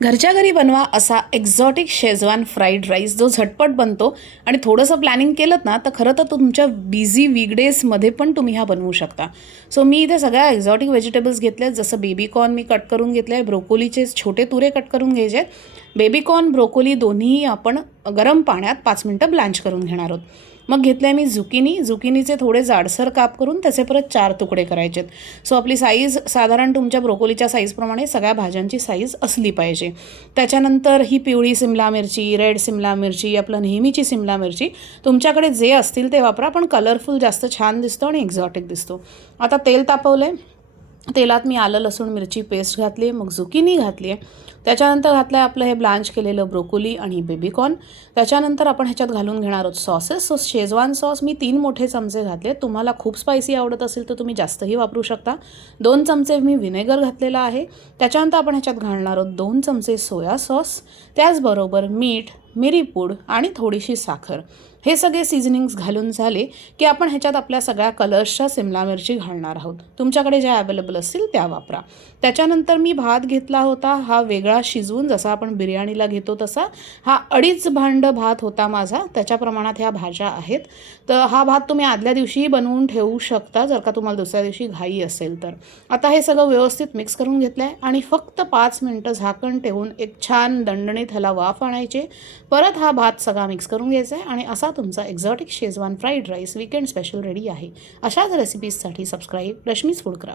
घरच्या घरी बनवा असा एक्झॉटिक शेजवान फ्राईड राईस जो झटपट बनतो आणि थोडंसं प्लॅनिंग केलं ना तर खरं तर तुमच्या बिझी वीकडेजमध्ये पण तुम्ही हा बनवू शकता. सो मी इथे सगळ्या एक्झॉटिक व्हेजिटेबल्स घेतले आहेत. जसं बेबीकॉर्न मी कट करून घेतले आहे, ब्रोकोलीचे छोटे तुरे कट करून घ्यायचे आहेत. बेबीकॉर्न ब्रोकोली दोन्ही आपण गरम पाण्यात 5 मिनटं ब्लँच करून घेणार आहोत. मग घेतले आहे मी झुकिनीचे थोडे जाडसर काप करून त्याचे परत 4 तुकडे करायचे आहेत. सो आपली साईज साधारण तुमच्या ब्रोकोलीच्या साईजप्रमाणे सगळ्या भाज्यांची साईज असली पाहिजे. त्याच्यानंतर ही पिवळी सिमला मिरची, रेड सिमला मिरची, आपलं नेहमीची सिमला मिरची तुमच्याकडे जे असतील ते वापरा, पण कलरफुल जास्त छान दिसतो आणि एक्झॉटिक दिसतो. आता तेल तापवलं आहे, तेलात मी आलं लसूण मिरची पेस्ट घातली आहे, मग झुकिनी घातली आहे, त्याच्यानंतर घातलं आहे आपलं हे ब्लांच केलेलं ब्रोकोली आणि बेबीकॉर्न. त्याच्यानंतर आपण ह्याच्यात घालून घेणार आहोत सॉसेस. सो शेजवान सॉस मी 3 मोठे चमचे घातले. तुम्हाला खूप स्पायसी आवडत असेल तर तुम्ही जास्तही वापरू शकता. 2 चमचे मी व्हिनेगर घातलेलं आहे. त्याच्यानंतर आपण ह्याच्यात घालणार आहोत 2 चमचे सोया सॉस, त्याचबरोबर मीठ, मिरीपूड आणि थोडीशी साखर. हे सगळे सीझनिंग्स घालून झाले की आपण ह्याच्यात आपल्या सगळ्या कलर्सच्या सिमला मिरची घालणार आहोत. तुमच्याकडे ज्या अवेलेबल असतील त्या वापरा. त्याच्यानंतर मी भात घेतला होता, हा वेगळा शिजवून जसा आपण बिर्याणीला घेतो तसा. हा 2.5 भांडं भात होता माझा, त्याच्या प्रमाणात ह्या भाज्या आहेत. तर हा भात तुम्ही आदल्या दिवशीही बनवून ठेवू शकता जर का तुम्हाला दुसऱ्या दिवशी घाई असेल तर. आता हे सगळं व्यवस्थित मिक्स करून घेतलं आहे आणि फक्त 5 मिनटं झाकण ठेवून एक छान दणदणीत ह्याला वाफ आणायचे. परत हा भात सगळा मिक्स करून घ्यायचा आहे आणि असा तुमचा exotic Schezwan fried rice weekend special ready आहे. अशाच रेसिपीजसाठी सबस्क्राईब रश्मीज फूड क्राफ्ट.